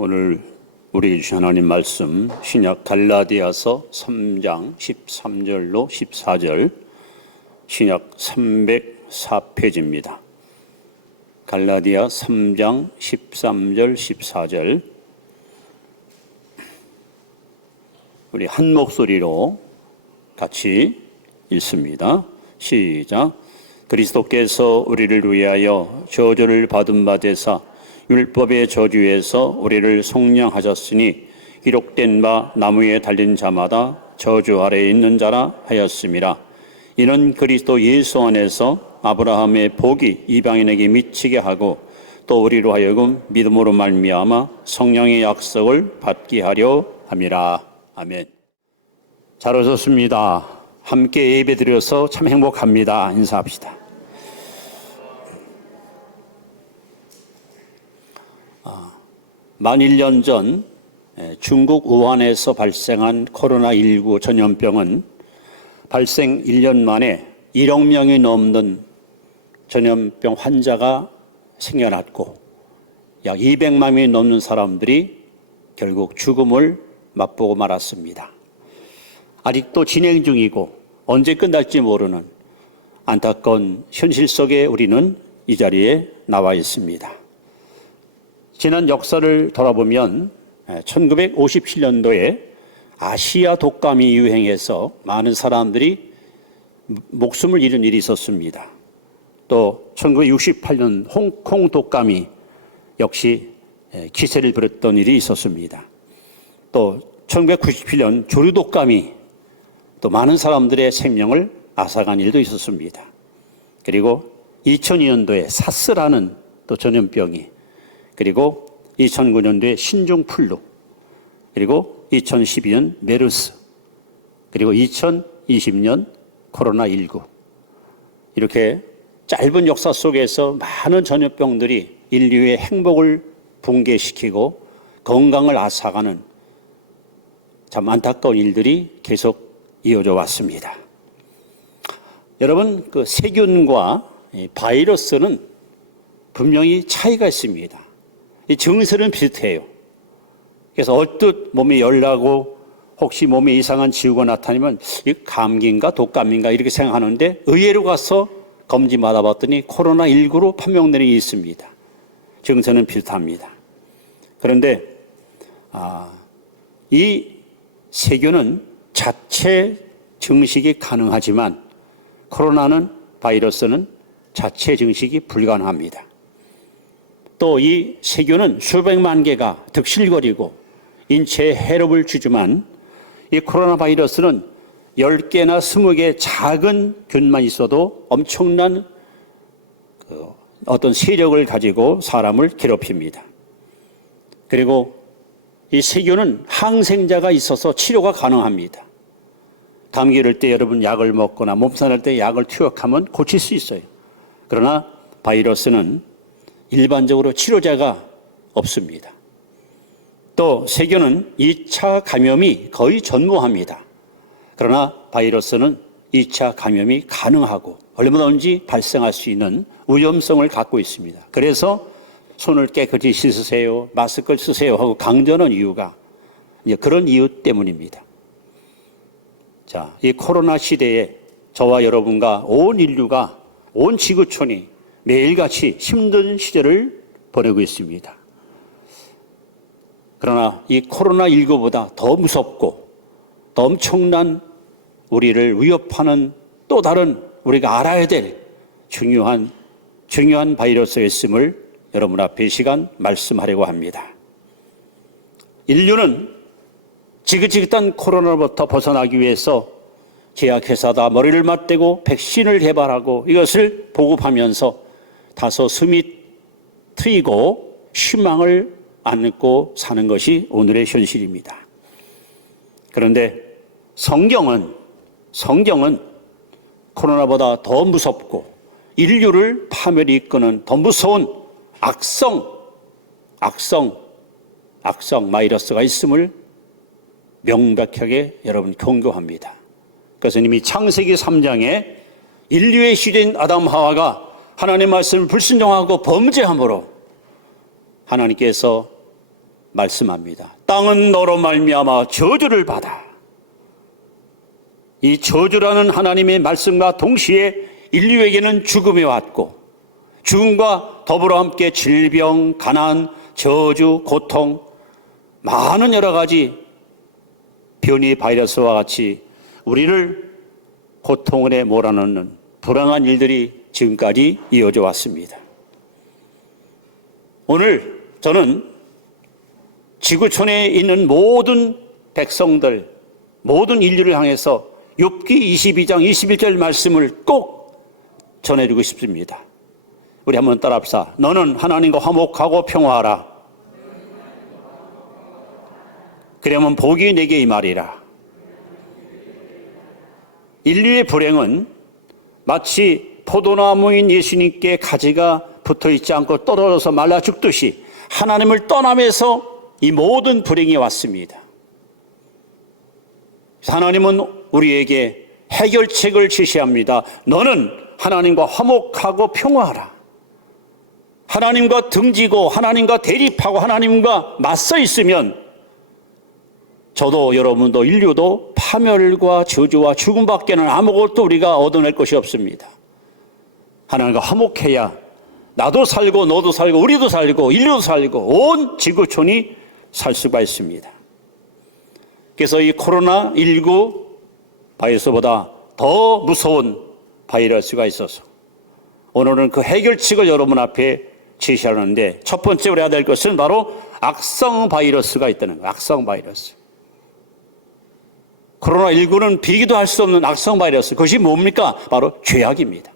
오늘 우리에게 주신 하나님 말씀 신약 갈라디아서 3장 13절로 14절 신약 304페이지입니다. 갈라디아 3장 13절 14절 우리 한 목소리로 같이 읽습니다. 시작. 그리스도께서 우리를 위하여 저주를 받은 바 되사 율법의 저주에서 우리를 속량하셨으니 기록된 바 나무에 달린 자마다 저주 아래에 있는 자라 하였음이라. 이는 그리스도 예수 안에서 아브라함의 복이 이방인에게 미치게 하고 또 우리로 하여금 믿음으로 말미암아 성령의 약속을 받게 하려 함이라. 아멘. 잘 오셨습니다. 함께 예배드려서 참 행복합니다. 인사합시다. 만 1년 전 중국 우한에서 발생한 코로나19 전염병은 발생 1년 만에 1억 명이 넘는 전염병 환자가 생겨났고 약 200만이 넘는 사람들이 결국 죽음을 맛보고 말았습니다. 아직도 진행 중이고 언제 끝날지 모르는 안타까운 현실 속에 우리는 이 자리에 나와 있습니다. 지난 역사를 돌아보면 1957년도에 아시아 독감이 유행해서 많은 사람들이 목숨을 잃은 일이 있었습니다. 또 1968년 홍콩 독감이 역시 기세를 부렸던 일이 있었습니다. 또 1997년 조류 독감이 또 많은 사람들의 생명을 앗아간 일도 있었습니다. 그리고 2002년도에 사스라는 또 전염병이, 그리고 2009년도에 신종플루, 그리고 2012년 메르스, 그리고 2020년 코로나19. 이렇게 짧은 역사 속에서 많은 전염병들이 인류의 행복을 붕괴시키고 건강을 앗아가는 참 안타까운 일들이 계속 이어져 왔습니다. 여러분, 그 세균과 바이러스는 분명히 차이가 있습니다. 이 증세는 비슷해요. 그래서 얼뜻 몸이 열나고 혹시 몸에 이상한 징후가 나타나면 이 감기인가 독감인가 이렇게 생각하는데 의외로 가서 검진 받아봤더니 코로나19로 판명되는 게 있습니다. 증세는 비슷합니다. 그런데 이 세균은 자체 증식이 가능하지만 코로나는 바이러스는 자체 증식이 불가능합니다. 또 이 세균은 수백만 개가 득실거리고 인체에 해롭을 주지만 이 코로나 바이러스는 10개나 20개 작은 균만 있어도 엄청난 어떤 세력을 가지고 사람을 괴롭힙니다. 그리고 이 세균은 항생자가 있어서 치료가 가능합니다. 감기 올 때 여러분 약을 먹거나 몸살 날 때 약을 투약하면 고칠 수 있어요. 그러나 바이러스는 일반적으로 치료제가 없습니다. 또 세균은 2차 감염이 거의 전무합니다. 그러나 바이러스는 2차 감염이 가능하고 얼마든지 발생할 수 있는 위험성을 갖고 있습니다. 그래서 손을 깨끗이 씻으세요, 마스크를 쓰세요 하고 강조하는 이유가 그런 이유 때문입니다. 자, 이 코로나 시대에 저와 여러분과 온 인류가, 온 지구촌이 매일같이 힘든 시절을 보내고 있습니다. 그러나 이 코로나19보다 더 무섭고 더 엄청난 우리를 위협하는 또 다른 우리가 알아야 될 중요한 바이러스가 있음을 여러분 앞에 이 시간 말씀하려고 합니다. 인류는 지긋지긋한 코로나로부터 벗어나기 위해서 제약회사다 머리를 맞대고 백신을 개발하고 이것을 보급하면서 다소 숨이 트이고 희망을 안고 사는 것이 오늘의 현실입니다. 그런데 성경은 코로나보다 더 무섭고 인류를 파멸이 이끄는 더 무서운 악성 바이러스가 있음을 명백하게 여러분 경고합니다. 그래서 이미 창세기 3장에 인류의 시대인 아담 하와가 하나님의 말씀을 불순종하고 범죄함으로 하나님께서 말씀합니다. 땅은 너로 말미암아 저주를 받아. 이 저주라는 하나님의 말씀과 동시에 인류에게는 죽음이 왔고, 죽음과 더불어 함께 질병, 가난, 저주, 고통, 많은 여러 가지 변이 바이러스와 같이 우리를 고통에 몰아넣는 불행한 일들이 지금까지 이어져 왔습니다. 오늘 저는 지구촌에 있는 모든 백성들, 모든 인류를 향해서 욥기 22장 21절 말씀을 꼭 전해주고 싶습니다. 우리 한번 따라합시다. 너는 하나님과 화목하고 평화하라. 그러면 복이 내게 임하리라. 인류의 불행은 마치 포도나무인 예수님께 가지가 붙어있지 않고 떨어져서 말라 죽듯이 하나님을 떠나면서 이 모든 불행이 왔습니다. 하나님은 우리에게 해결책을 제시합니다. 너는 하나님과 화목하고 평화하라. 하나님과 등지고 하나님과 대립하고 하나님과 맞서 있으면 저도 여러분도 인류도 파멸과 저주와 죽음밖에는 아무것도 우리가 얻어낼 것이 없습니다. 하나님과 화목해야 나도 살고 너도 살고 우리도 살고 인류도 살고 온 지구촌이 살 수가 있습니다. 그래서 이 코로나19 바이러스보다 더 무서운 바이러스가 있어서 오늘은 그 해결책을 여러분 앞에 제시하는데, 첫 번째로 해야 될 것은 바로 악성 바이러스가 있다는 거예요. 악성 바이러스. 코로나19는 비교도 할 수 없는 악성 바이러스. 그것이 뭡니까? 바로 죄악입니다.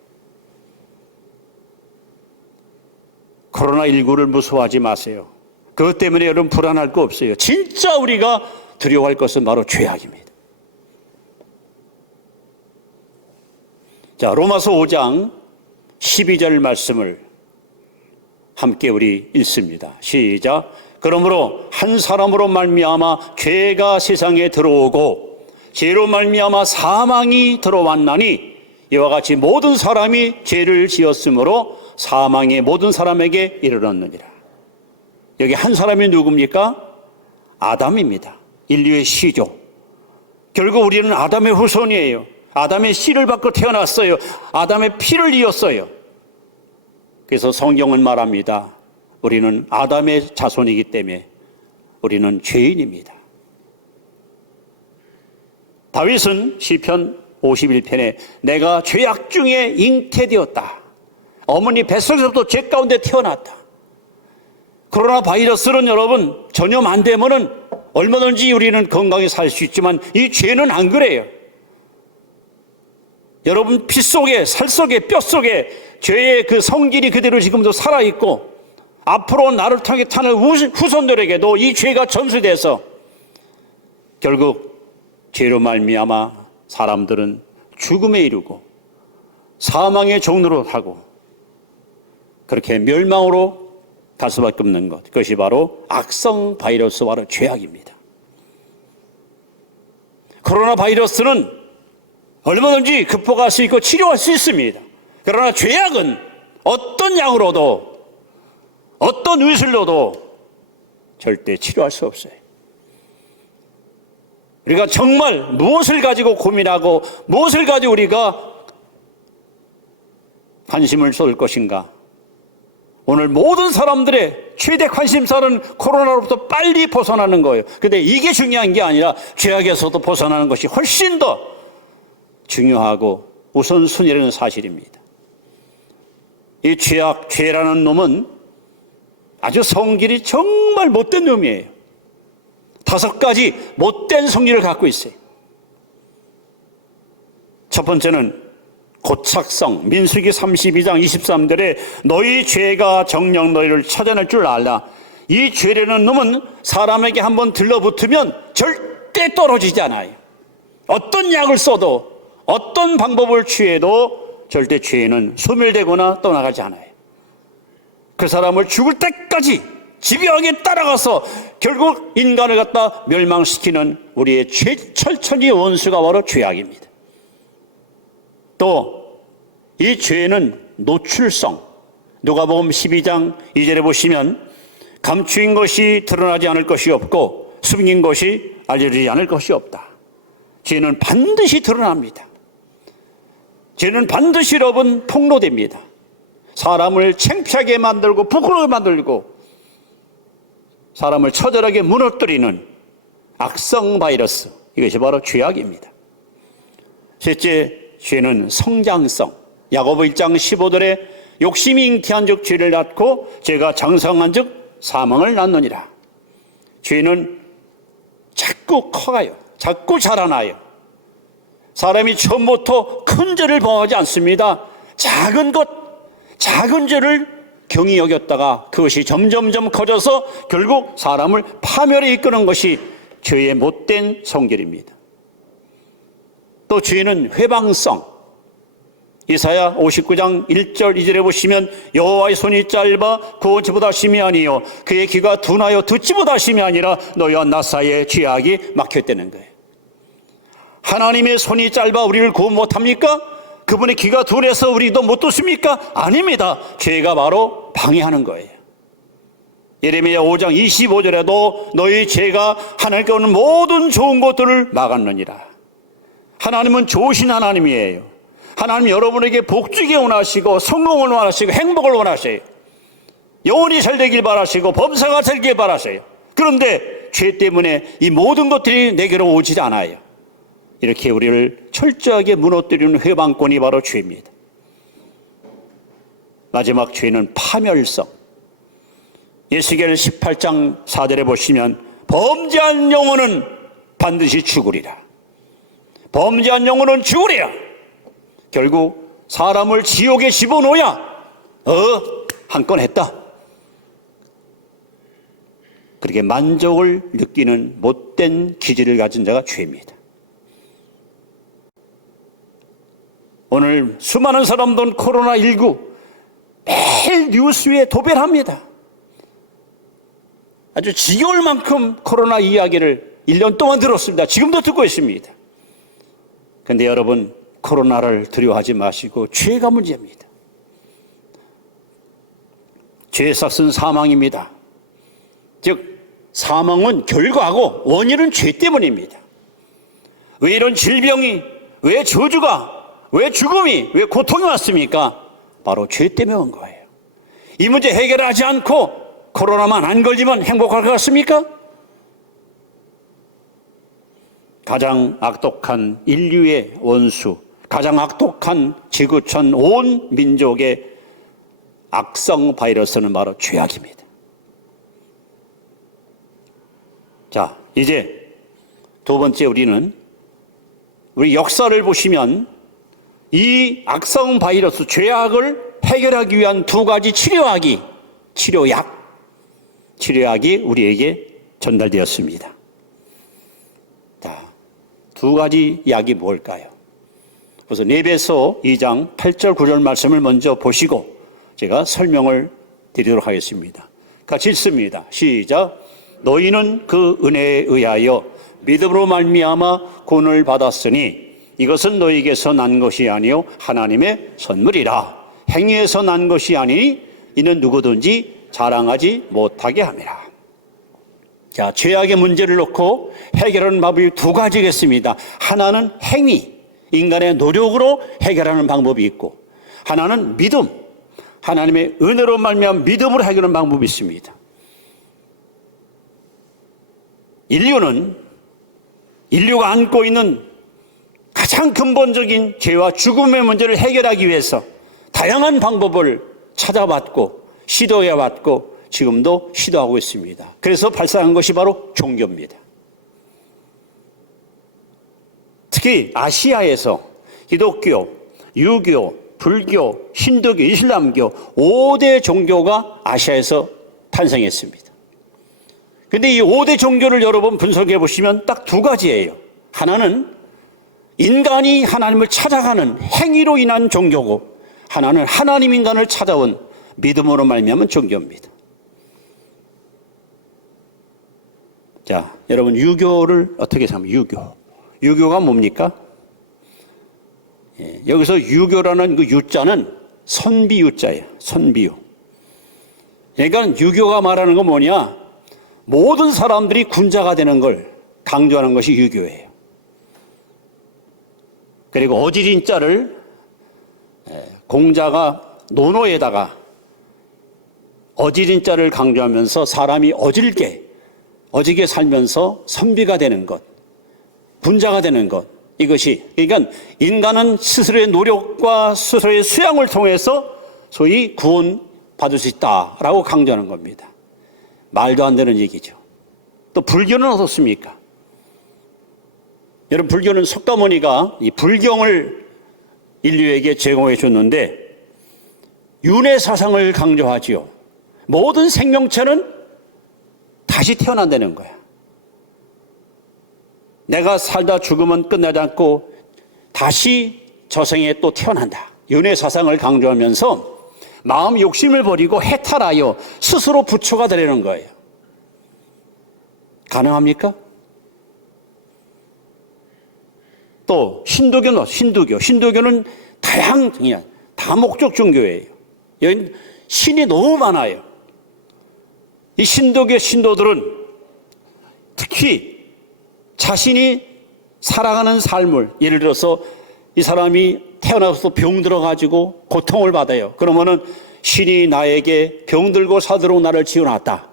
코로나19를 무서워하지 마세요. 그것 때문에 여러분 불안할 거 없어요. 진짜 우리가 두려워할 것은 바로 죄악입니다. 자, 로마서 5장 12절 말씀을 함께 우리 읽습니다. 시작. 그러므로 한 사람으로 말미암아 죄가 세상에 들어오고 죄로 말미암아 사망이 들어왔나니 이와 같이 모든 사람이 죄를 지었으므로 사망이 모든 사람에게 이르렀느니라. 여기 한 사람이 누굽니까? 아담입니다. 인류의 시조. 결국 우리는 아담의 후손이에요. 아담의 씨를 받고 태어났어요. 아담의 피를 이었어요. 그래서 성경은 말합니다. 우리는 아담의 자손이기 때문에 우리는 죄인입니다. 다윗은 시편 51편에 내가 죄악 중에 잉태되었다. 어머니 뱃속에서부터 죄 가운데 태어났다. 코로나 바이러스는 여러분 전염 안 되면은 얼마든지 우리는 건강히 살 수 있지만 이 죄는 안 그래요. 여러분 피 속에, 살 속에, 뼈 속에 죄의 그 성질이 그대로 지금도 살아있고 앞으로 나를 통해 타는 후손들에게도 이 죄가 전수돼서 결국 죄로 말미암아 사람들은 죽음에 이르고 사망의 종로로 하고 그렇게 멸망으로 갈 수밖에 없는 것. 그것이 바로 악성 바이러스, 바로 죄악입니다. 코로나 바이러스는 얼마든지 극복할 수 있고 치료할 수 있습니다. 그러나 죄악은 어떤 약으로도 어떤 의술로도 절대 치료할 수 없어요. 우리가 정말 무엇을 가지고 고민하고 무엇을 가지고 우리가 관심을 쏠 것인가? 오늘 모든 사람들의 최대 관심사는 코로나로부터 빨리 벗어나는 거예요. 그런데 이게 중요한 게 아니라 죄악에서도 벗어나는 것이 훨씬 더 중요하고 우선순위라는 사실입니다. 이 죄라는 놈은 아주 성질이 정말 못된 놈이에요. 5가지 못된 성질을 갖고 있어요. 첫 번째는 고착성. 민수기 32장 23절에 너희 죄가 정녕 너희를 찾아낼 줄 알라. 이 죄라는 놈은 사람에게 한번 들러붙으면 절대 떨어지지 않아요. 어떤 약을 써도 어떤 방법을 취해도 절대 죄는 소멸되거나 떠나가지 않아요. 그 사람을 죽을 때까지 집요하게 따라가서 결국 인간을 갖다 멸망시키는 우리의 최철천지 원수가 바로 죄악입니다. 또 이 죄는 노출성. 누가복음 12장 2절에 보시면 감추인 것이 드러나지 않을 것이 없고 숨긴 것이 알려지지 않을 것이 없다. 죄는 반드시 드러납니다. 죄는 반드시 여러분 폭로됩니다. 사람을 창피하게 만들고 부끄러워 만들고 사람을 처절하게 무너뜨리는 악성 바이러스, 이것이 바로 죄악입니다. 셋째, 죄는 성장성. 야고보 1장 15절에 욕심이 잉태한 즉 죄를 낳고 죄가 장성한 즉 사망을 낳느니라. 죄는 자꾸 커가요. 자꾸 자라나요. 사람이 처음부터 큰 죄를 범하지 않습니다. 작은 것, 작은 죄를 경히 여겼다가 그것이 점점점 커져서 결국 사람을 파멸에 이끄는 것이 죄의 못된 성질입니다. 또 죄는 회방성. 이사야 59장 1절 2절에 보시면 여호와의 손이 짧아 구원치 못하심이 아니요 그의 귀가 둔하여 듣지 못하심이 아니라 너희와 나 사이에 죄악이 막혔다는 거예요. 하나님의 손이 짧아 우리를 구원 못합니까? 그분의 귀가 둔해서 우리도 못 듣습니까? 아닙니다. 죄가 바로 방해하는 거예요. 예레미야 5장 25절에도 너희 죄가 하나님께 오는 모든 좋은 것들을 막았느니라. 하나님은 좋으신 하나님이에요. 하나님 여러분에게 복주기 원하시고 성공을 원하시고 행복을 원하세요. 영혼이 잘 되길 바라시고 범사가 살길 바라세요. 그런데 죄 때문에 이 모든 것들이 내게로 오지 않아요. 이렇게 우리를 철저하게 무너뜨리는 회방권이 바로 죄입니다. 마지막 죄는 파멸성. 예수계를 18장 4절에 보시면 범죄한 영혼은 반드시 죽으리라. 범죄한 영혼은 죽으리라. 결국 사람을 지옥에 집어넣어야 한 건 했다. 그렇게 만족을 느끼는 못된 기질을 가진 자가 죄입니다. 오늘 수많은 사람들은 코로나19 매일 뉴스에 도배합니다. 아주 지겨울 만큼 코로나 이야기를 1년 동안 들었습니다. 지금도 듣고 있습니다. 그런데 여러분, 코로나를 두려워하지 마시고 죄가 문제입니다. 죄의 삭은 사망입니다. 즉 사망은 결과고 원인은 죄 때문입니다. 왜 이런 질병이, 왜 저주가, 왜 죽음이, 왜 고통이 왔습니까? 바로 죄 때문에 온 거예요. 이 문제 해결하지 않고 코로나만 안 걸리면 행복할 것 같습니까? 가장 악독한 인류의 원수, 가장 악독한 지구촌 온 민족의 악성 바이러스는 바로 죄악입니다. 자, 이제 두 번째 우리는 우리 역사를 보시면 이 악성 바이러스 죄악을 해결하기 위한 두 가지 치료약이 우리에게 전달되었습니다. 자, 두 가지 약이 뭘까요? 그래서 에베소 2장 8절 9절 말씀을 먼저 보시고 제가 설명을 드리도록 하겠습니다. 같이 읽습니다. 시작. 너희는 그 은혜에 의하여 믿음으로 말미암아 구원을 받았으니 이것은 너희에게서 난 것이 아니요 하나님의 선물이라. 행위에서 난 것이 아니니 이는 누구든지 자랑하지 못하게 함이라. 자, 죄악의 문제를 놓고 해결하는 방법이 두 가지겠습니다. 하나는 행위, 인간의 노력으로 해결하는 방법이 있고, 하나는 믿음, 하나님의 은혜로 말미암아 믿음으로 해결하는 방법이 있습니다. 인류가 안고 있는 가장 근본적인 죄와 죽음의 문제를 해결하기 위해서 다양한 방법을 찾아봤고 시도해왔고 지금도 시도하고 있습니다. 그래서 발생한 것이 바로 종교입니다. 특히 아시아에서 기독교, 유교, 불교, 힌두교, 이슬람교 5대 종교가 아시아에서 탄생했습니다. 그런데 이 5대 종교를 여러분 분석해 보시면 딱 두 가지예요. 하나는 인간이 하나님을 찾아가는 행위로 인한 종교고, 하나는 하나님 인간을 찾아온 믿음으로 말미암은 종교입니다. 자, 여러분 유교를 어떻게 생각합니까? 유교가 뭡니까? 여기서 유교라는 그 유자는 선비유자예요. 선비유. 그러니까 유교가 말하는 건 뭐냐? 모든 사람들이 군자가 되는 걸 강조하는 것이 유교예요. 그리고 어지린 자를 공자가 논어에다가 어지린 자를 강조하면서 사람이 어지게 살면서 선비가 되는 것, 군자가 되는 것, 이것이, 그러니까 인간은 스스로의 노력과 스스로의 수양을 통해서 소위 구원받을 수 있다라고 강조하는 겁니다. 말도 안 되는 얘기죠. 또 불교는 어떻습니까? 여러분, 불교는 석가모니가 이 불경을 인류에게 제공해 줬는데 윤회 사상을 강조하지요. 모든 생명체는 다시 태어난다는 거야. 내가 살다 죽으면 끝나지 않고 다시 저생에 또 태어난다. 윤회 사상을 강조하면서 마음 욕심을 버리고 해탈하여 스스로 부처가 되려는 거예요. 가능합니까? 또 신도교는 다목적 종교예요. 여기 신이 너무 많아요. 이 신도교 신도들은 특히 자신이 살아가는 삶을, 예를 들어서 이 사람이 태어나서 병 들어가지고 고통을 받아요. 그러면은 신이 나에게 병들고 살도록 나를 지어놨다.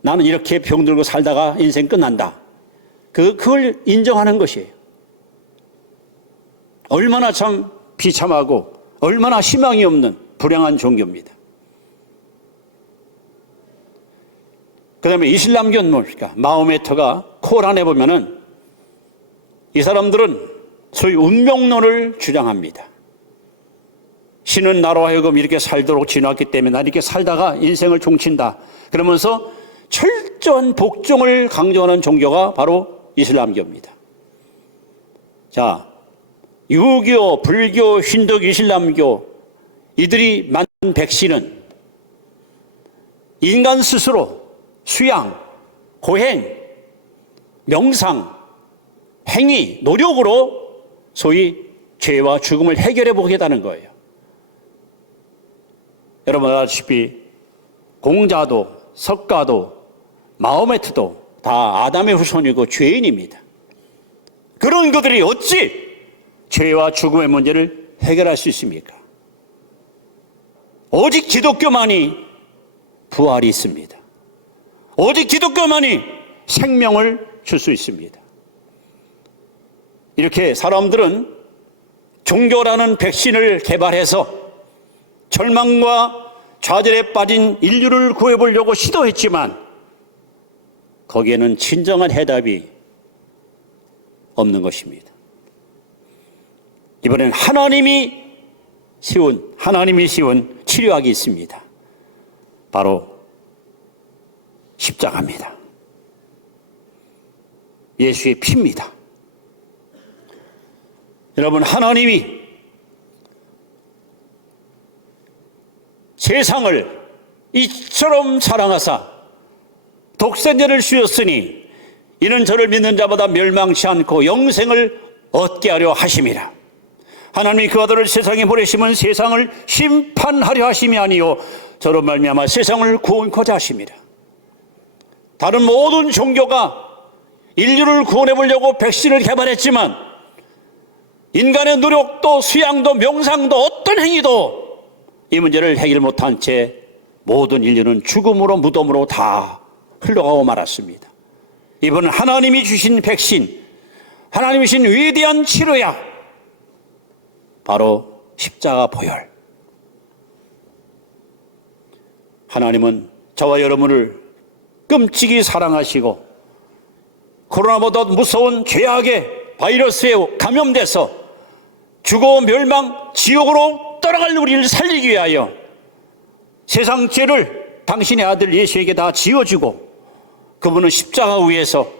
나는 이렇게 병들고 살다가 인생 끝난다. 그걸 인정하는 것이에요. 얼마나 참 비참하고 얼마나 희망이 없는 불행한 종교입니다. 그 다음에 이슬람교는 뭡니까? 마호메트가 코란에 보면은 이 사람들은 소위 운명론을 주장합니다. 신은 나로 하여금 이렇게 살도록 지어놨기 때문에 나 이렇게 살다가 인생을 종친다. 그러면서 철저한 복종을 강조하는 종교가 바로 이슬람교입니다. 자, 유교, 불교, 힌두교, 이슬람교 이들이 만든 백신은 인간 스스로 수양, 고행, 명상, 행위, 노력으로 소위 죄와 죽음을 해결해 보겠다는 거예요. 여러분 아시다시피 공자도 석가도 마호메트도 다 아담의 후손이고 죄인입니다. 그런 그들이 어찌 죄와 죽음의 문제를 해결할 수 있습니까? 오직 기독교만이 부활이 있습니다. 오직 기독교만이 생명을 줄 수 있습니다. 이렇게 사람들은 종교라는 백신을 개발해서 절망과 좌절에 빠진 인류를 구해보려고 시도했지만 거기에는 진정한 해답이 없는 것입니다. 이번엔 하나님이 씌운 치료약이 있습니다. 바로 십자가입니다. 예수의 피입니다. 여러분, 하나님이 세상을 이처럼 사랑하사 독생자를 주셨으니 이는 저를 믿는 자마다 멸망치 않고 영생을 얻게 하려 하심이라. 하나님이 그 아들을 세상에 보내심은 세상을 심판하려 하심이 아니요 저로 말미암아 세상을 구원코자 하심이라. 다른 모든 종교가 인류를 구원해 보려고 백신을 개발했지만 인간의 노력도 수양도 명상도 어떤 행위도 이 문제를 해결 못한 채 모든 인류는 죽음으로 무덤으로 다 흘러가고 말았습니다. 이번은 하나님이 주신 백신, 하나님이 주신 위대한 치료약, 바로 십자가 보혈. 하나님은 저와 여러분을 끔찍이 사랑하시고 코로나보다 무서운 죄악의 바이러스에 감염돼서 죽어 멸망 지옥으로 떠나갈 우리를 살리기 위하여 세상 죄를 당신의 아들 예수에게 다 지어주고 그분은 십자가 위에서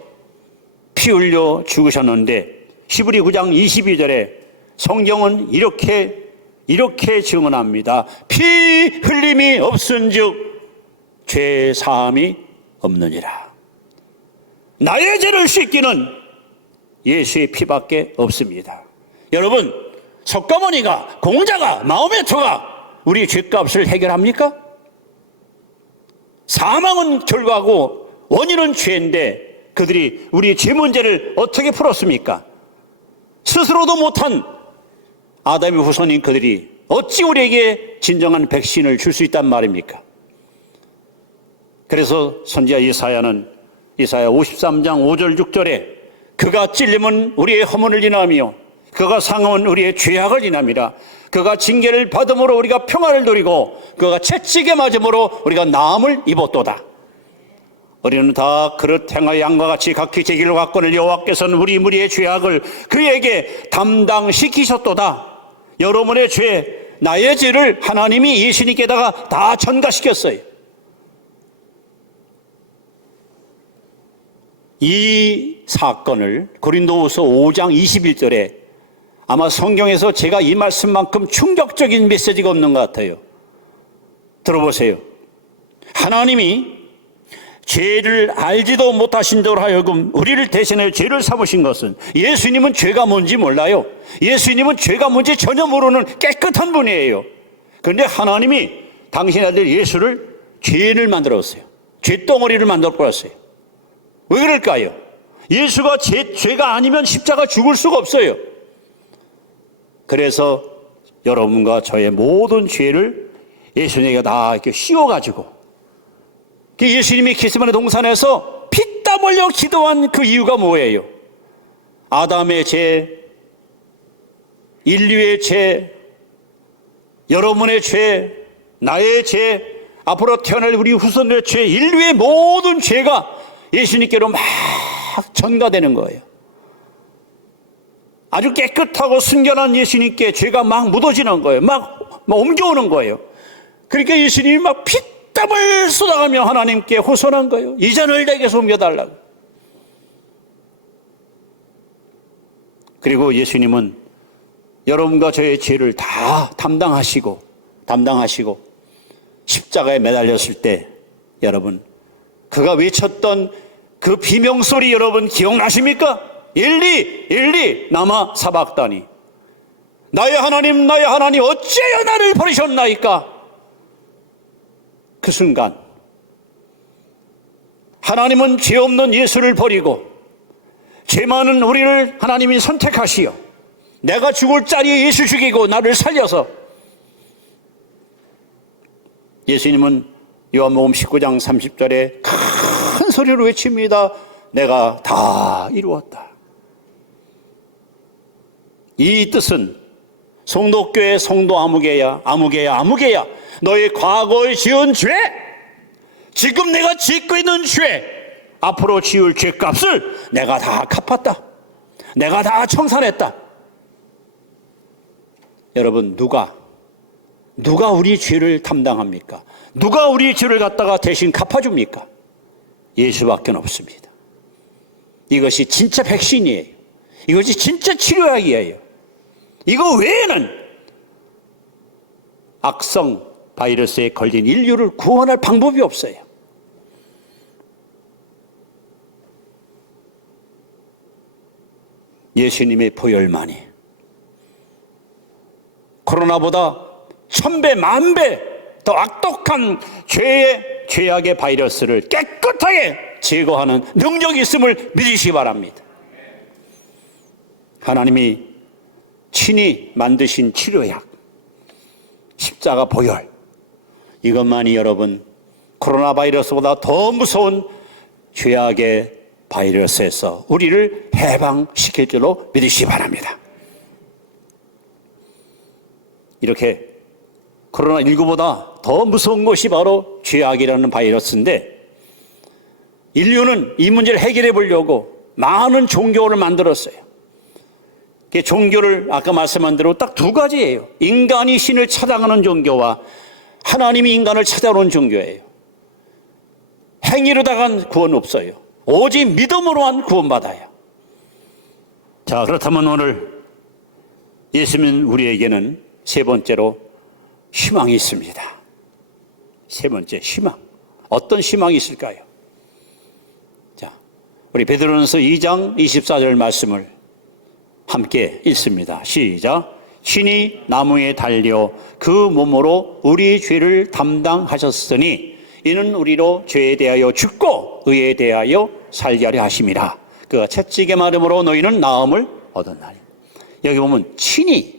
피 흘려 죽으셨는데 히브리 9장 22절에 성경은 이렇게 증언합니다. 피 흘림이 없은즉 죄 사함이 없느니라. 나의 죄를 씻기는 예수의 피밖에 없습니다. 여러분, 석가모니가, 공자가, 마호메트가 우리 죄값을 해결합니까? 사망은 결과고 원인은 죄인데 그들이 우리의 죄 문제를 어떻게 풀었습니까? 스스로도 못한 아담의 후손인 그들이 어찌 우리에게 진정한 백신을 줄 수 있단 말입니까? 그래서 선지자 이사야는 이사야 53장 5절 6절에 그가 찔림은 우리의 허물을 인하며 그가 상함은 우리의 죄악을 인함이라. 그가 징계를 받음으로 우리가 평화를 누리고 그가 채찍에 맞음으로 우리가 나음을 입었도다. 우리는 다 그릇 행하여 양과 같이 각기 제 길로 갔거늘 여호와께서는 우리 무리의 죄악을 그에게 담당시키셨도다. 여러분의 죄, 나의 죄를 하나님이 예수님께다가 다 전가시켰어요. 이 사건을 고린도후서 5장 21절에 아마 성경에서 제가 이 말씀만큼 충격적인 메시지가 없는 것 같아요. 들어보세요. 하나님이 죄를 알지도 못하신 자로 하여금 우리를 대신하여 죄를 삼으신 것은 예수님은 죄가 뭔지 몰라요. 예수님은 죄가 뭔지 전혀 모르는 깨끗한 분이에요. 그런데 하나님이 당신 아들 예수를 죄인을 만들었어요. 죄덩어리를 만들어 버렸어요. 왜 그럴까요? 예수가 죄가 아니면 십자가 죽을 수가 없어요. 그래서 여러분과 저의 모든 죄를 예수님에게 다 이렇게 씌워가지고 예수님이 겟세마네 동산에서 피땀 흘려 기도한 그 이유가 뭐예요? 아담의 죄, 인류의 죄, 여러분의 죄, 나의 죄, 앞으로 태어날 우리 후손들의 죄, 인류의 모든 죄가 예수님께로 막 전가되는 거예요. 아주 깨끗하고 순결한 예수님께 죄가 막 묻어지는 거예요. 막 옮겨오는 거예요. 그러니까 예수님이 막 피땀을 쏟아가며 하나님께 호소한 거예요. 이 잔을 내게서 옮겨달라고. 그리고 예수님은 여러분과 저의 죄를 다 담당하시고 십자가에 매달렸을 때 여러분 그가 외쳤던 그 비명소리 여러분 기억나십니까? 엘리 엘리 라마 사박다니, 나의 하나님 어찌하여 나를 버리셨나이까. 그 순간 하나님은 죄 없는 예수를 버리고 죄 많은 우리를 하나님이 선택하시어 내가 죽을 자리에 예수 죽이고 나를 살려서 예수님은 요한복음 19장 30절에 큰 소리로 외칩니다. 내가 다 이루었다. 이 뜻은 성도교회 성도 아무개야 너의 과거에 지은 죄, 지금 내가 짓고 있는 죄, 앞으로 지을 죄값을 내가 다 갚았다. 내가 다 청산했다. 여러분 누가 우리 죄를 담당합니까? 누가 우리 죄를 갖다가 대신 갚아줍니까? 예수밖에 없습니다. 이것이 진짜 백신이에요. 이것이 진짜 치료약이에요. 이거 외에는 악성 바이러스에 걸린 인류를 구원할 방법이 없어요. 예수님의 보혈만이 코로나보다 1000배, 10,000배 더 악독한 죄악의 바이러스를 깨끗하게 제거하는 능력이 있음을 믿으시기 바랍니다. 하나님이 친히 만드신 치료약, 십자가 보혈, 이것만이 여러분 코로나 바이러스보다 더 무서운 죄악의 바이러스에서 우리를 해방시킬 줄로 믿으시기 바랍니다. 이렇게 코로나19보다 더 무서운 것이 바로 죄악이라는 바이러스인데, 인류는 이 문제를 해결해 보려고 많은 종교를 만들었어요. 그 종교를 아까 말씀한 대로 딱 두 가지예요. 인간이 신을 찾아가는 종교와 하나님이 인간을 찾아오는 종교예요. 행위로다간 구원 없어요. 오직 믿음으로만 구원받아요. 자, 그렇다면 오늘 예수님 우리에게는 세 번째로 희망이 있습니다. 세 번째, 희망. 어떤 희망이 있을까요? 자, 우리 베드로전서 2장 24절 말씀을 함께 읽습니다. 시작. 신이 나무에 달려 그 몸으로 우리 죄를 담당하셨으니 이는 우리로 죄에 대하여 죽고 의에 대하여 살게 하려 하심이라. 그가 채찍의 마름으로 너희는 나음을 얻었나니. 여기 보면 친히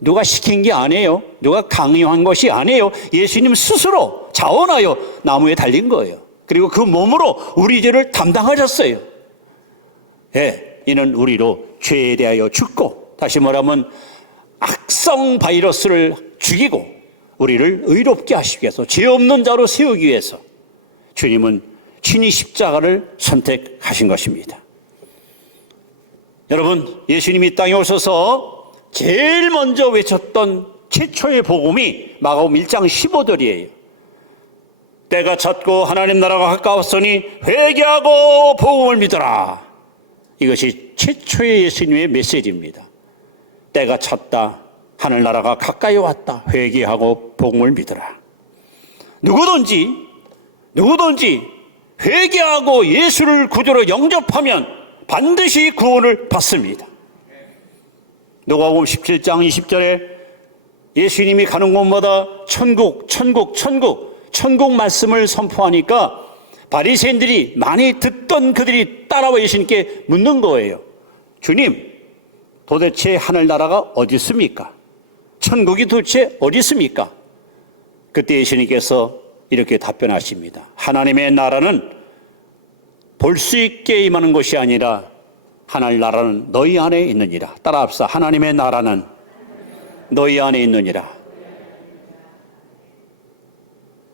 누가 시킨 게 아니에요. 누가 강요한 것이 아니에요. 예수님 스스로 자원하여 나무에 달린 거예요. 그리고 그 몸으로 우리 죄를 담당하셨어요. 예, 이는 우리로 죄에 대하여 죽고, 다시 말하면 악성 바이러스를 죽이고 우리를 의롭게 하시기 위해서, 죄 없는 자로 세우기 위해서 주님은 친히 십자가를 선택하신 것입니다. 여러분, 예수님이 이 땅에 오셔서 제일 먼저 외쳤던 최초의 복음이 마가복음 1장 15절이에요. 때가 찼고 하나님 나라가 가까웠으니 회개하고 복음을 믿어라. 이것이 최초의 예수님의 메시지입니다. 때가 찼다, 하늘나라가 가까이 왔다, 회개하고 복음을 믿어라. 누구든지 회개하고 예수를 구주로 영접하면 반드시 구원을 받습니다. 누가복음 17장 20절에 예수님이 가는 곳마다 천국 말씀을 선포하니까 바리새인들이 많이 듣던 그들이 따라와 예수님께 묻는 거예요. 주님, 도대체 하늘나라가 어디 있습니까? 천국이 도대체 어디 있습니까? 그때 예수님께서 이렇게 답변하십니다. 하나님의 나라는 볼 수 있게 임하는 것이 아니라 하늘나라는 너희 안에 있느니라. 따라합시다. 하나님의 나라는 너희 안에 있느니라.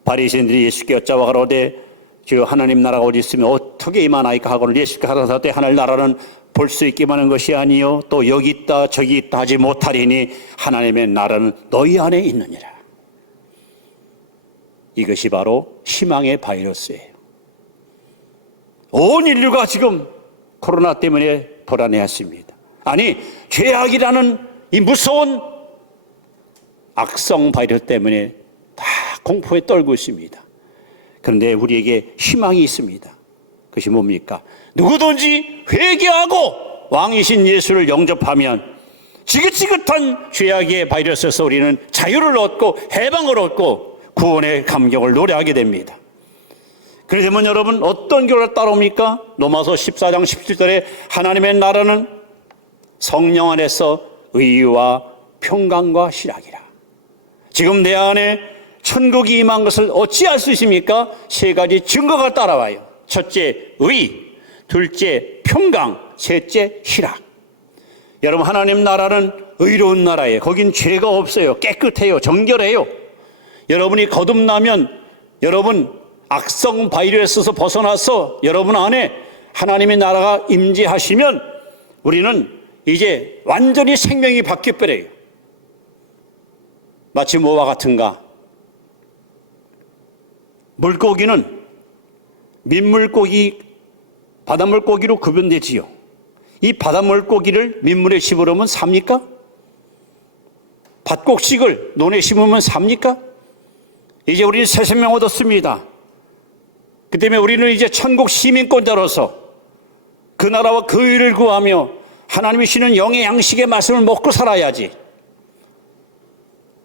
바리새인들이 예수께 여짜와 가로되 그 하나님 나라가 어디 있으면 어떻게 임하나이까 하고는 예수께 가라사대 하늘나라는 볼 수 있게 임하는 것이 아니요 또 여기 있다 저기 있다 하지 못하리니 하나님의 나라는 너희 안에 있느니라. 이것이 바로 희망의 바이러스예요. 온 인류가 지금 코로나 때문에 불안해했습니다. 아니, 죄악이라는 이 무서운 악성 바이러스 때문에 다 공포에 떨고 있습니다. 그런데 우리에게 희망이 있습니다. 그것이 뭡니까? 누구든지 회개하고 왕이신 예수를 영접하면 지긋지긋한 죄악의 바이러스에서 우리는 자유를 얻고 해방을 얻고 구원의 감격을 노래하게 됩니다. 그러면 여러분, 어떤 결과가 따라옵니까? 로마서 14장 17절에 하나님의 나라는 성령 안에서 의와 평강과 희락이라. 지금 내 안에 천국이 임한 것을 어찌할 수 있습니까? 세 가지 증거가 따라와요. 첫째, 의. 둘째, 평강. 셋째, 희락. 여러분, 하나님 나라는 의로운 나라예요. 거긴 죄가 없어요. 깨끗해요. 정결해요. 여러분이 거듭나면 여러분 악성 바이러스에서 벗어나서 여러분 안에 하나님의 나라가 임재하시면 우리는 이제 완전히 생명이 바뀌어버려요. 마치 뭐와 같은가? 물고기는 민물고기, 바닷물고기로 구분되지요. 이 바닷물고기를 민물에 집어넣으면 삽니까? 밭곡식을 논에 심으면 삽니까? 이제 우리는 새 생명 얻었습니다. 그 때문에 우리는 이제 천국 시민권자로서 그 나라와 그 의를 구하며 하나님이 주시는 영의 양식의 말씀을 먹고 살아야지.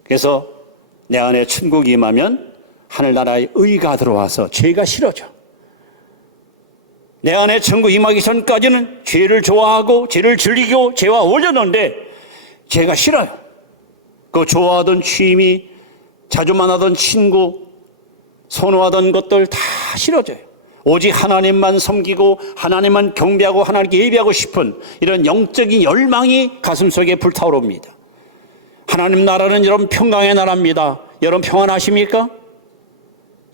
그래서 내 안에 천국이 임하면 하늘나라의 의가 들어와서 죄가 싫어져. 내 안에 천국 임하기 전까지는 죄를 좋아하고 죄를 즐기고 죄와 어울렸는데 죄가 싫어요. 그 좋아하던 취미, 자주 만나던 친구, 선호하던 것들 다 싫어져요. 오직 하나님만 섬기고 하나님만 경배하고 하나님께 예배하고 싶은 이런 영적인 열망이 가슴속에 불타오릅니다. 하나님 나라는 여러분 평강의 나라입니다. 여러분 평안하십니까?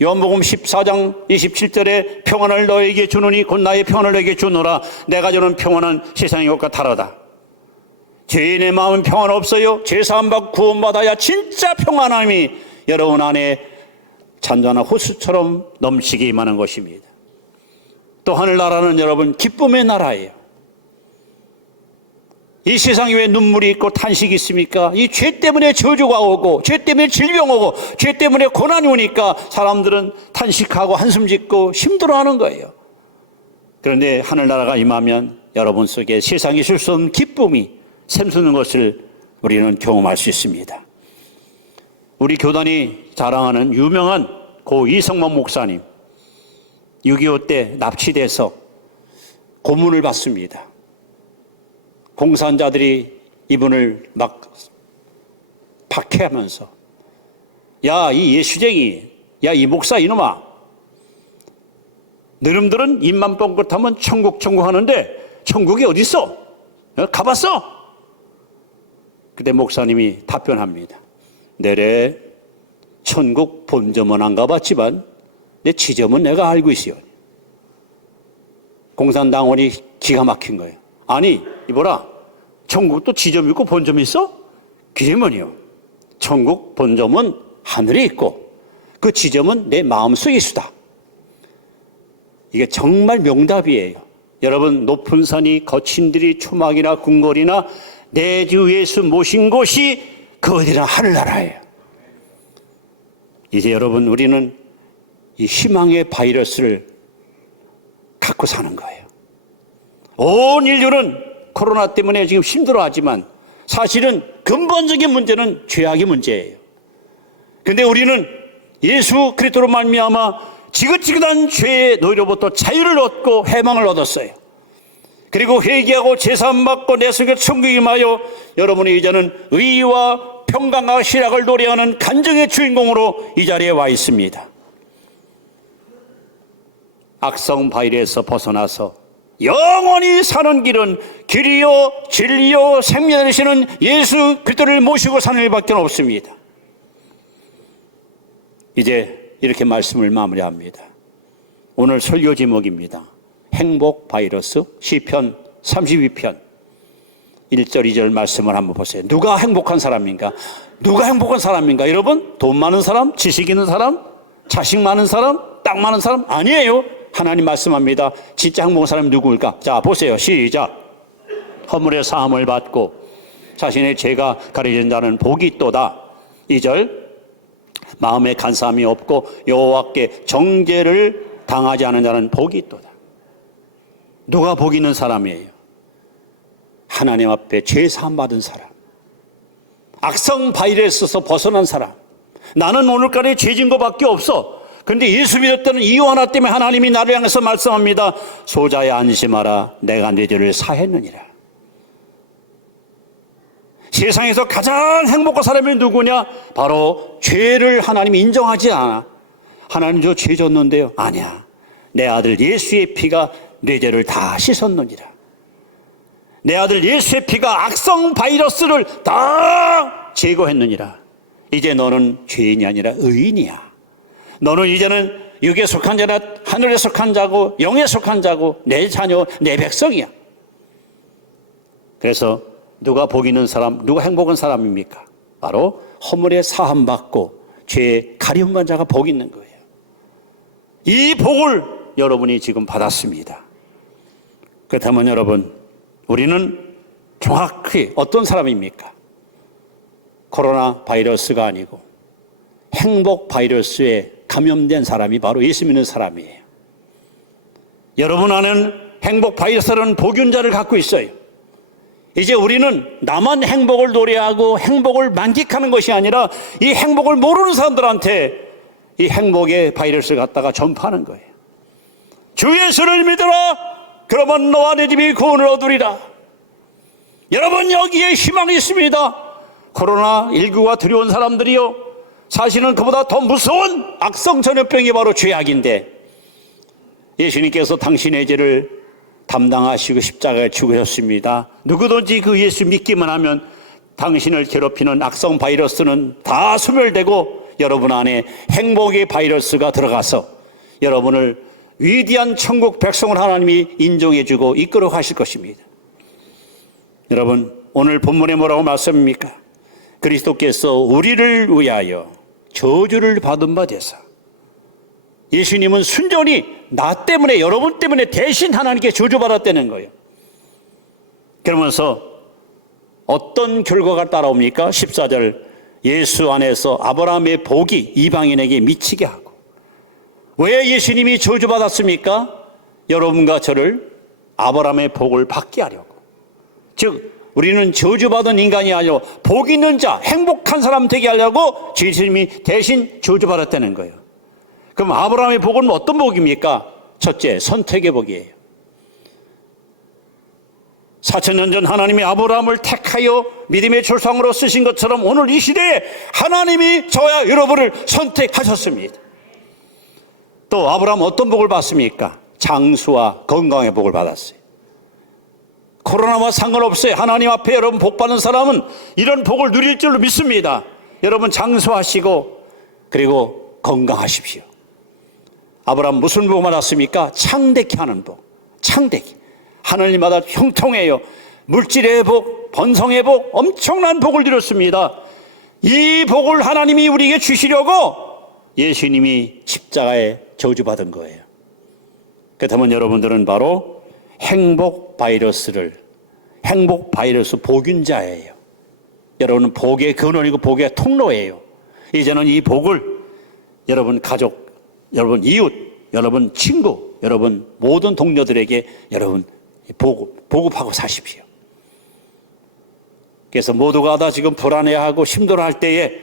요한복음 14장 27절에 평안을 너에게 주노니 곧 나의 평안을 너에게 주노라. 내가 주는 평안은 세상의 것과 다르다. 죄인의 마음은 평안 없어요. 죄사함 받고 구원받아야 진짜 평안함이 여러분 안에 잔잔한 호수처럼 넘치게 임하는 것입니다. 또 하늘나라는 여러분 기쁨의 나라예요. 이 세상에 왜 눈물이 있고 탄식이 있습니까? 이 죄 때문에 저주가 오고 죄 때문에 질병 오고 죄 때문에 고난이 오니까 사람들은 탄식하고 한숨 짓고 힘들어하는 거예요. 그런데 하늘나라가 임하면 여러분 속에 세상에 있을 수 없는 기쁨이 샘솟는 것을 우리는 경험할 수 있습니다. 우리 교단이 자랑하는 유명한 고 이성만 목사님 6.25 때 납치돼서 고문을 받습니다. 공산자들이 이분을 막 박해하면서 야, 이 예수쟁이, 야, 이 목사 이놈아, 너놈들은 입만 뻥긋하면 천국 하는데 천국이 어디 있어? 가봤어? 그때 목사님이 답변합니다. 내래 천국 본점은 안 가봤지만 내 지점은 내가 알고 있어요. 공산당원이 기가 막힌 거예요. 아니 이보라, 천국도 지점이 있고 본점이 있어? 그게 뭐니요? 천국 본점은 하늘에 있고 그 지점은 내 마음속에 있다. 이게 정말 명답이에요. 여러분, 높은 산이 거친 들이 초막이나 궁궐이나 내 주 예수 모신 곳이 그 어디나 하늘나라예요. 이제 여러분, 우리는 이 희망의 바이러스를 갖고 사는 거예요. 온 인류는 코로나 때문에 지금 힘들어하지만 사실은 근본적인 문제는 죄악의 문제예요. 그런데 우리는 예수 그리스도로 말미암아 지긋지긋한 죄의 노예로부터 자유를 얻고 해방을 얻었어요. 그리고 회개하고 제사함 받고 내 속에 천국이 임하여 여러분이 이제는 의와 평강과 희락을 노래하는 간증의 주인공으로 이 자리에 와 있습니다. 악성 바이러스에서 벗어나서 영원히 사는 길은 길이요 진리요 생명이시는 예수 그리스도를 모시고 사는 일밖에 없습니다. 이제 이렇게 말씀을 마무리합니다. 오늘 설교 제목입니다. 행복 바이러스. 시편 32편 1절 2절 말씀을 한번 보세요. 누가 행복한 사람인가? 누가 행복한 사람인가? 여러분, 돈 많은 사람, 지식 있는 사람, 자식 많은 사람, 땅 많은 사람? 아니에요. 하나님 말씀합니다. 진짜 행복한 사람이 누구일까? 자, 보세요. 시작. 허물의 사함을 받고 자신의 죄가 가려진 자는 복이 있도다. 2절. 마음에 간사함이 없고 여호와께 정죄를 당하지 않은 자는 복이 있도다. 누가 복 있는 사람이에요? 하나님 앞에 죄 사함 받은 사람, 악성 바이러스에서 벗어난 사람. 나는 오늘까지 죄진 것밖에 없어. 그런데 예수 믿었다는 이유 하나 때문에 하나님이 나를 향해서 말씀합니다. 소자야 안심하라, 내가 네 죄를 사했느니라. 세상에서 가장 행복한 사람이 누구냐? 바로 죄를 하나님이 인정하지 않아. 하나님 저 죄 졌는데요. 아니야. 내 아들 예수의 피가 내 죄를 다 씻었느니라. 내 아들 예수의 피가 악성 바이러스를 다 제거했느니라. 이제 너는 죄인이 아니라 의인이야. 너는 이제는 육에 속한 자나 하늘에 속한 자고 영에 속한 자고 내 자녀, 내 백성이야. 그래서 누가 복 있는 사람, 누가 행복한 사람입니까? 바로 허물에 사함 받고 죄에 가려운 자가 복 있는 거예요. 이 복을 여러분이 지금 받았습니다. 그렇다면 여러분, 우리는 정확히 어떤 사람입니까? 코로나 바이러스가 아니고 행복 바이러스에 감염된 사람이 바로 예수 믿는 사람이에요. 여러분 안에는 행복 바이러스라는 복균자를 갖고 있어요. 이제 우리는 나만 행복을 노래하고 행복을 만끽하는 것이 아니라 이 행복을 모르는 사람들한테 이 행복의 바이러스를 갖다가 전파하는 거예요. 주 예수를 믿으라, 그러면 너와 내 집이 구원을 얻으리라. 여러분, 여기에 희망이 있습니다. 코로나19가 두려운 사람들이요, 사실은 그보다 더 무서운 악성 전염병이 바로 죄악인데 예수님께서 당신의 죄를 담당하시고 십자가에 죽으셨습니다. 누구든지 그 예수 믿기만 하면 당신을 괴롭히는 악성 바이러스는 다 소멸되고 여러분 안에 행복의 바이러스가 들어가서 여러분을 위대한 천국 백성을 하나님이 인정해주고 이끌어 가실 것입니다. 여러분, 오늘 본문에 뭐라고 말씀입니까? 그리스도께서 우리를 위하여 저주를 받은 바 되사. 예수님은 순전히 나 때문에, 여러분 때문에 대신 하나님께 저주받았다는 거예요. 그러면서 어떤 결과가 따라옵니까? 14절, 예수 안에서 아브라함의 복이 이방인에게 미치게 하고. 왜 예수님이 저주받았습니까? 여러분과 저를 아브라함의 복을 받게 하려고. 즉 우리는 저주받은 인간이 아니고 복 있는 자, 행복한 사람 되게 하려고 예수님이 대신 저주받았다는 거예요. 그럼 아브라함의 복은 어떤 복입니까? 첫째, 선택의 복이에요. 4,000년 전 하나님이 아브라함을 택하여 믿음의 조상으로 쓰신 것처럼 오늘 이 시대에 하나님이 저와 여러분을 선택하셨습니다. 또 아브라함 어떤 복을 받습니까? 장수와 건강의 복을 받았어요. 코로나와 상관없어요. 하나님 앞에 여러분 복 받는 사람은 이런 복을 누릴 줄로 믿습니다. 여러분 장수하시고 그리고 건강하십시오. 아브라함 무슨 복을 받았습니까? 창대케 하는 복. 창대케. 하나님마다 형통해요. 물질의 복, 번성의 복, 엄청난 복을 드렸습니다. 이 복을 하나님이 우리에게 주시려고 예수님이 십자가에 저주받은 거예요. 그렇다면 여러분들은 바로 행복 바이러스 복균자예요. 여러분은 복의 근원이고 복의 통로예요. 이제는 이 복을 여러분 가족, 여러분 이웃, 여러분 친구, 여러분 모든 동료들에게 여러분 보급하고 사십시오. 그래서 모두가 다 지금 불안해하고 힘들어할 때에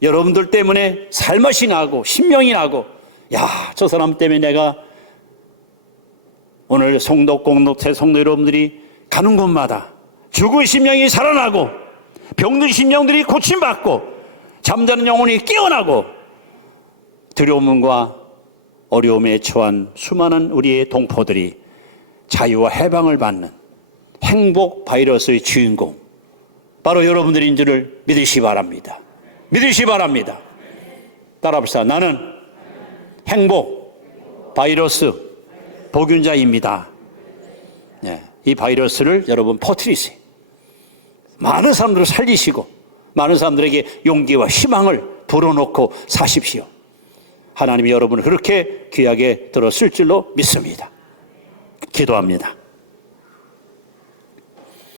여러분들 때문에 살맛이 나고 신명이 나고, 야, 저 사람 때문에 내가 오늘 송도 공동체 성도 여러분들이 가는 곳마다 죽은 심령이 살아나고 병든 심령들이 고침받고 잠자는 영혼이 깨어나고 두려움과 어려움에 처한 수많은 우리의 동포들이 자유와 해방을 받는 행복 바이러스의 주인공, 바로 여러분들인 줄을 믿으시 바랍니다. 믿으시 바랍니다. 따라합시다. 나는 행복 바이러스 복균자입니다. 네, 이 바이러스를 여러분 퍼뜨리세요. 많은 사람들을 살리시고 많은 사람들에게 용기와 희망을 불어넣고 사십시오. 하나님이 여러분을 그렇게 귀하게 들었을 줄로 믿습니다. 기도합니다.